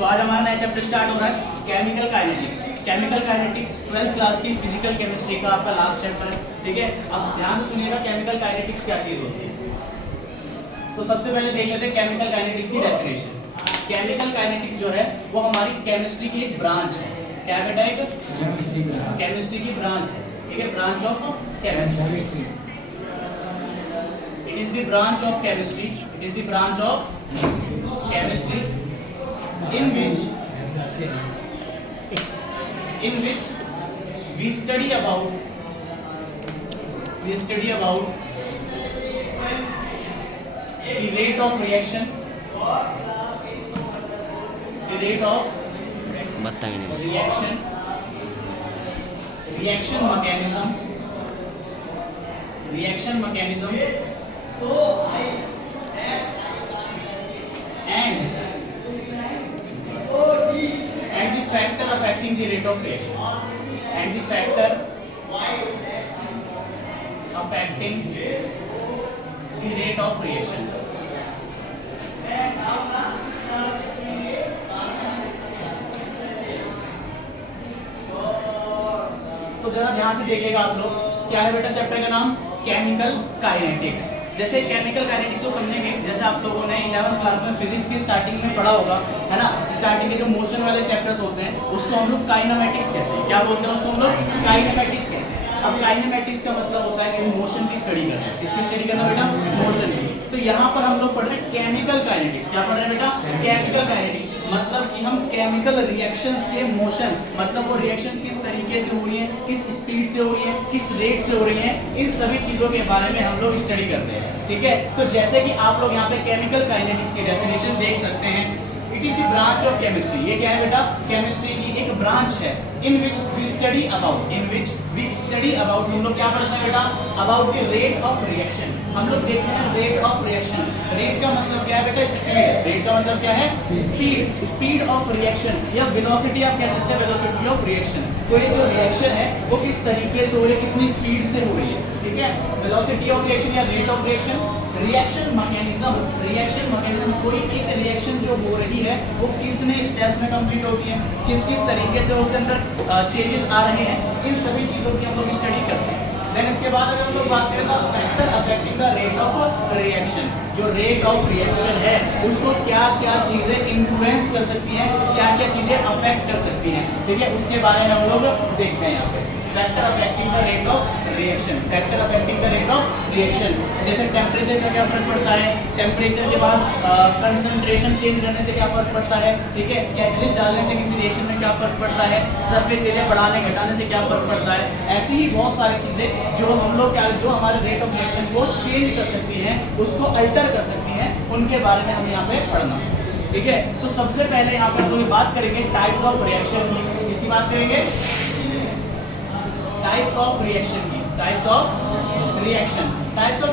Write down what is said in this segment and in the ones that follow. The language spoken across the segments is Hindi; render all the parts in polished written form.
तो आज हमारा नया चैप्टर स्टार्ट हो रहा है chemical kinetics. Chemical kinetics 12th class की फिजिकल केमिस्ट्री का आपका लास्ट चैप्टर है, ठीक है। अब ध्यान से सुनिएगा केमिकल काइनेटिक्स क्या चीज होती है। तो सबसे पहले देख लेते हैं केमिकल काइनेटिक्स की डेफिनेशन। केमिकल काइनेटिक्स जो है वो हमारी केमिस्ट्री की एक ब्रांच है। क्या बेटा? एक केमिस्ट्री की ब्रांच है, ठीक है। Branch of chemistry. It is the branch of chemistry, it is the branch of chemistry in which we study about the rate of reaction, the rate of reaction mechanism and the factor affecting the rate of reaction, and the factor affecting the rate of reaction. तो जरा ध्यान से देखिएगा आप लोग, क्या है बेटा चैप्टर का नाम? Chemical kinetics. जैसे केमिकल काइनेटिक्स जो समझेंगे, जैसे आप लोगों ने 11th क्लास में फिजिक्स की स्टार्टिंग में पढ़ा होगा, है ना। स्टार्टिंग के जो मोशन वाले चैप्टर्स होते हैं उसको हम लोग काइनेमेटिक्स कहते हैं। क्या बोलते हैं उसको हम लोग? काइनेमेटिक्स कहते हैं। अब काइनेमेटिक्स का मतलब होता है कि मोशन की स्टडी करना। इसकी स्टडी करना बेटा, मोशन की। तो यहाँ पर हम लोग पढ़ रहे हैं केमिकल काइनेटिक्स। क्या पढ़ रहे हैं बेटा? Chemical kinetics. मतलब कि हम केमिकल रिएक्शंस के मोशन, मतलब वो रिएक्शन किस तरीके से हो रही है, किस स्पीड से हो रही है, किस रेट से हो रही है, इन सभी चीजों के बारे में हम लोग स्टडी करते हैं, ठीक है। तो जैसे कि आप लोग यहाँ पे केमिकल काइनेटिक्स की डेफिनेशन देख सकते हैं, it is the branch of chemistry. ये क्या है बेटा? केमिस्ट्री की एक ब्रांच है। इन विच वी स्टडी अबाउट हम लोग क्या पढ़ते हैं बेटा? About the rate of reaction. हम लोग देखते हैं रेट ऑफ रिएक्शन। रेट का मतलब क्या है बेटा? स्पीड। रेट का मतलब क्या है? स्पीड। स्पीड ऑफ रिएक्शन या वेलोसिटी आप कह सकते हैं, वेलोसिटी ऑफ रिएक्शन। तो ये जो रिएक्शन है वो किस तरीके से हो रही है, कितनी स्पीड से हो रही है, ठीक है। वेलोसिटी ऑफ रिएक्शन या rate of reaction. Reaction mechanism कोई एक रिएक्शन जो हो रही है वो कितने स्टेप में कंप्लीट होती है, किस किस तरीके से उसके अंदर चेंजेस आ रहे हैं, इन सभी चीजों की हम लोग स्टडी करते हैं। देन इसके बाद अगर हम लोग बात करें तो factor affecting the rate of reaction. जो रेट ऑफ रिएक्शन है उसको क्या क्या चीजें इन्फ्लुएंस कर सकती हैं, क्या क्या चीजें अफेक्ट कर सकती हैं, ठीक है। उसके बारे में हम लोग देखते हैं यहाँ पे। Factor affecting the rate of reaction. Factor affecting the rate of reaction जैसे टेम्परेचर का क्या फर्क पड़ता है, टेम्परेचर के बाद कंसंट्रेशन चेंज करने से क्या फर्क पड़ता है, ठीक है। कैटलिस्ट डालने से किसी रिएक्शन में क्या फर्क पड़ता है, सरफेस एरिया बढ़ाने घटाने से क्या फर्क पड़ता है। ऐसी ही बहुत सारी चीजें जो हम लोग जो हमारे रेट ऑफ रिएक्शन को चेंज कर सकती हैं, उसको अल्टर कर सकती हैं, उनके बारे में हम यहाँ पे पढ़ना, ठीक है। तो सबसे पहले यहाँ पर हम लोग बात करेंगे टाइप्स ऑफ रिएक्शन की। इसकी बात करेंगे टाइप्स ऑफ रिएक्शन की। Types of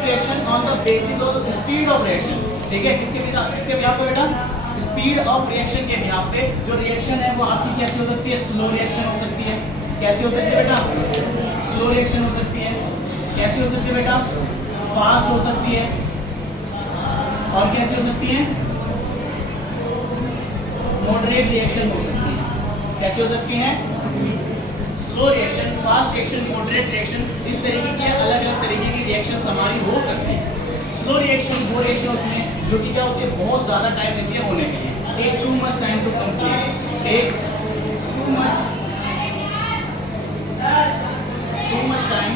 reaction on the basis of speed of reaction, ठीक है। इसके बिहाफ पे बेटा स्पीड ऑफ रिएक्शन के बिहाफ पे जो रिएक्शन है वो आपकी कैसी हो सकती है? स्लो रिएक्शन हो सकती है। कैसी हो सकती है बेटा? स्लो रिएक्शन हो सकती है। कैसी हो सकती है बेटा? फास्ट हो सकती है। और कैसी हो सकती है? मॉडरेट रिएक्शन हो सकती है। कैसी हो सकती है? Slow reaction, fast reaction, moderate reaction, इस तरीके की अलग अलग तरीके की रिएक्शंस हमारी हो सकती है। स्लो रिएक्शन वो रिएक्शन होती है जो कि क्या होती है? बहुत ज़्यादा टाइम लेती है होने के लिए। Take too much time to complete. Take too much time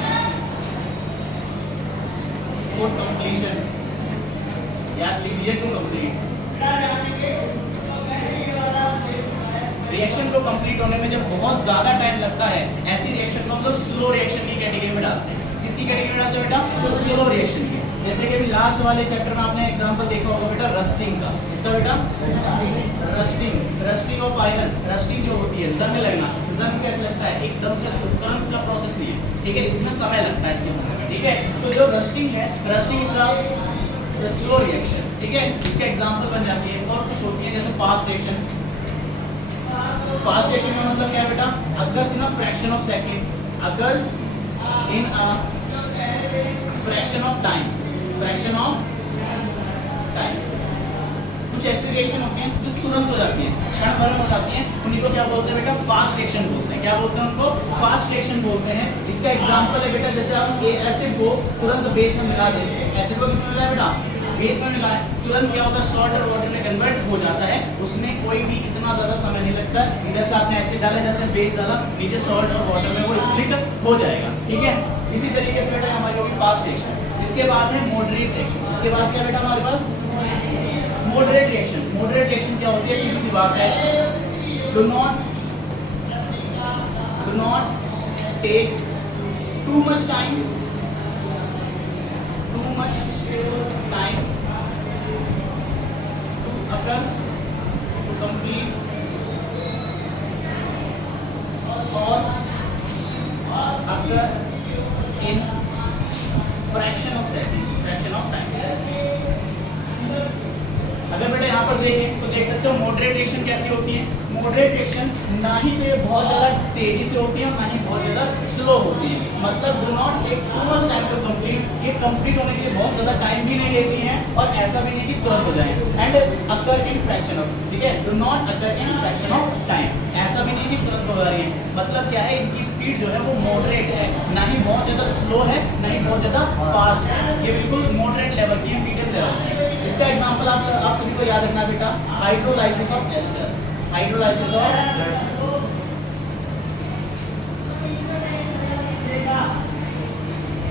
for completion. याद लीजिए टू कंप्लीट। रिएक्शन को कंप्लीट होने में जब बहुत ज्यादा टाइम लगता है, ऐसी रिएक्शन को हम लोग स्लो रिएक्शन की कैटेगरी में डालते हैं। किसकी कैटेगरी में डालते हैं बेटा? स्लो रिएक्शन की। जैसे कि अभी लास्ट वाले चैप्टर में आपने एग्जांपल देखा होगा बेटा रस्टिंग का। इसका बेटा रस्टिंग ऑफ आयरन। रस्टिंग जो होती है, जंग लगना। जंग कैसे लगता है? एकदम से तुरंत का प्रोसेस नहीं है, ठीक है। इसमें समय लगता है इसके होने में, ठीक है। तो जो रस्टिंग है, रस्टिंग इज स्लो रिएक्शन, ठीक है। इसका एग्जांपल बन जाती है। और कुछ होती है जैसे फास्ट रिएक्शन। फास्ट रिएक्शन का मतलब क्या है बेटा? Occurs in a fraction of second, occurs in a fraction of time, fraction of time. कुछ ऐसी रिएक्शन होती हैं जो तुरंत हो जाती हैं, क्षण भर में हो जाती हैं, उन्हीं को क्या बोलते हैं बेटा? फास्ट रिएक्शन बोलते हैं। क्या बोलते हैं उनको? फास्ट रिएक्शन बोलते हैं। इसका एग्जांपल है बेटा, जैसे हम एसिड को तुरंत बेस में मिला देते हैं। एसिड को किसमें मिलाया बेटा? बेस में मिलाया, तुरंत क्या होता है? सॉल्ट और वाटर में कन्वर्ट हो जाता है, उसमें कोई भी इतना ज़्यादा समय नहीं लगता। इधर से आपने एसिड डाला, इधर से बेस डाला, नीचे सॉल्ट और वाटर में वो स्प्लिट हो जाएगा। ठीक है, इसी तरीके से बेटा हमारी होगी फास्ट रिएक्शन। इसके बाद है मॉडरेट रिएक्शन। इसके बाद क्या बेटा हमारे पास? Moderate reaction. मॉडरेट रिएक्शन क्या होती है? सीधी सी बात है, do not take too much time to complete or occur in fraction of time। अगर बेटा यहाँ पर देखें तो देख सकते हो मॉडरेट रिएक्शन कैसी होती है। मॉडरेट रिएक्शन ना ही तो ये बहुत ज़्यादा तेजी से होती है और ना ही बहुत ज़्यादा स्लो होती है। मतलब do not take too much time to complete, ये कंप्लीट होने के लिए बहुत ज़्यादा टाइम भी नहीं लेती हैं और ऐसा भी नहीं कि तुरंत हो जाए। And occur in fraction of, ठीक है, do not occur in fraction of time, ऐसा भी नहीं कि तुरंत हो जा रही है। मतलब क्या है? इनकी स्पीड जो है वो मॉडरेट है, ना ही बहुत ज़्यादा स्लो है, ना ही बहुत ज़्यादा फास्ट है। ये बिल्कुल मॉडरेट लेवल की है, मीडियम लेवल की है। इसका एग्जांपल आप सभी को याद रखना बेटा, hydrolysis of ester. Hydrolysis of,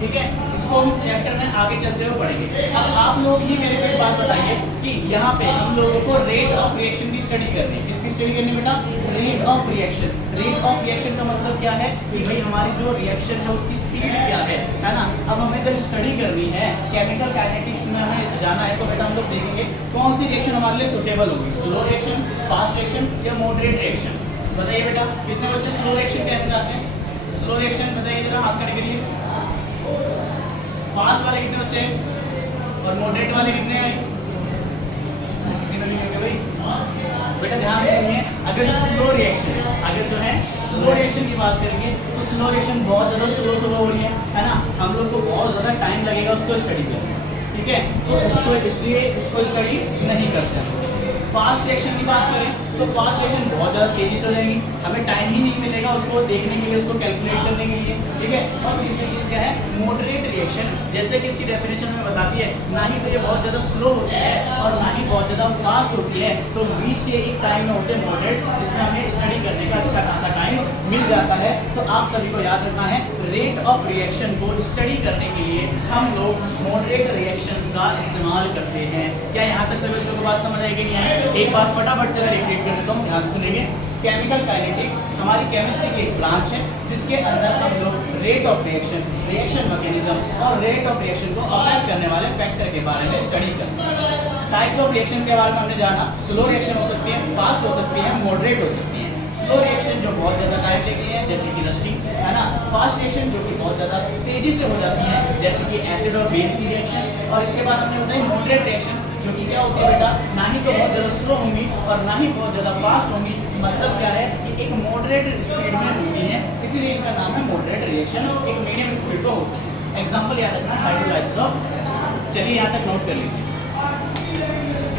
ठीक है, इसको हम चैप्टर में आगे चलते हुए पढ़ेंगे। अब आप लोग ही मेरे को एक बात बताइए कि यहाँ पे हम लोगों को रेट ऑफ रिएक्शन की स्टडी करनी है। किसकी स्टडी करनी है बेटा? Rate of reaction. Rate of reaction का मतलब क्या है कि भाई हमारी जो रिएक्शन है उसकी स्पीड क्या है ना। अब हमें जब स्टडी करनी है, केमिकल काइनेटिक्स में हमें जाना है, तो बेटा हम लोग देखेंगे कौन सी रिएक्शन हमारे लिए सुटेबल होगी, स्लो रिएक्शन, फास्ट रिएक्शन या मॉडरेट रिएक्शन। बताइए बेटा, कितने बच्चे स्लो रिएक्शन कहना चाहते हैं? स्लो रिएक्शन बताइए जरा हाथ खड़े करिए। फास्ट वाले कितने बच्चे और मॉडरेट वाले कितने हैं? किसी में नहीं होंगे भाई। बेटा ध्यान से सुनिए, अगर जो स्लो रिएक्शन, अगर जो है स्लो रिएक्शन की बात करेंगे तो स्लो रिएक्शन बहुत ज़्यादा स्लो हो रही है ना। हम लोग को बहुत ज़्यादा टाइम लगेगा उसको स्टडी करने, ठीक है, तो उसको इसलिए इसको स्टडी नहीं करते। फास्ट रिएक्शन की बात करें तो फास्ट रिएक्शन बहुत ज़्यादा तेजी से हो जाएगी, हमें टाइम ही नहीं मिलेगा उसको देखने के लिए, उसको कैलकुलेट करने के लिए, ठीक है। और तीसरी चीज़ क्या है? मॉडरेट रिएक्शन, जैसे कि इसकी डेफिनेशन में बताती है, ना ही तो ये बहुत ज़्यादा स्लो होती है और ना ही बहुत ज़्यादा फास्ट होती है, तो बीच के एक टाइम में होते हैं मॉडरेट, जिसमें हमें स्टडी करने का अच्छा खासा टाइम मिल जाता है। तो आप सभी को याद रखना है, रेट ऑफ रिएक्शन को स्टडी करने के लिए हम लोग मॉडरेट रिएक्शंस का इस्तेमाल करते हैं। क्या यहाँ तक सभी बच्चों को बात समझ आएगी? नहीं आए? एक बात फटाफट से रिपीट कर देता हूँ, ध्यान से सुनेंगे। केमिकल काइनेटिक्स हमारी केमिस्ट्री की एक ब्रांच है जिसके अंदर हम लोग rate of reaction, reaction mechanism और रेट ऑफ रिएक्शन को अफेक्ट करने वाले फैक्टर के बारे में स्टडी करते हैं। टाइप्स ऑफ रिएक्शन के बारे में हमने जाना, स्लो रिएक्शन हो सकती है, फास्ट हो सकती है, मॉडरेट हो सकती है। स्लो रिएक्शन जो बहुत ज़्यादा टाइम लेती है जैसे कि रस्टिंग, है ना। फास्ट रिएक्शन जो कि बहुत ज़्यादा तेज़ी से हो जाती है जैसे कि एसिड और बेस की रिएक्शन। और इसके बाद हमने बताई मॉडरेट रिएक्शन, जो कि क्या होती है बेटा? ना ही तो बहुत ज़्यादा स्लो होंगी और ना ही बहुत ज़्यादा फास्ट होंगी। मतलब क्या है कि एक मॉडरेट स्पीड में होती है, इसीलिए इनका नाम है मॉडरेट रिएक्शन। एक मीडियम स्पीड पर होती है। एग्जाम्पल याद रखना, हाइड्रोलाइसिस ऑफ। चलिए यहाँ तक नोट कर लीजिए।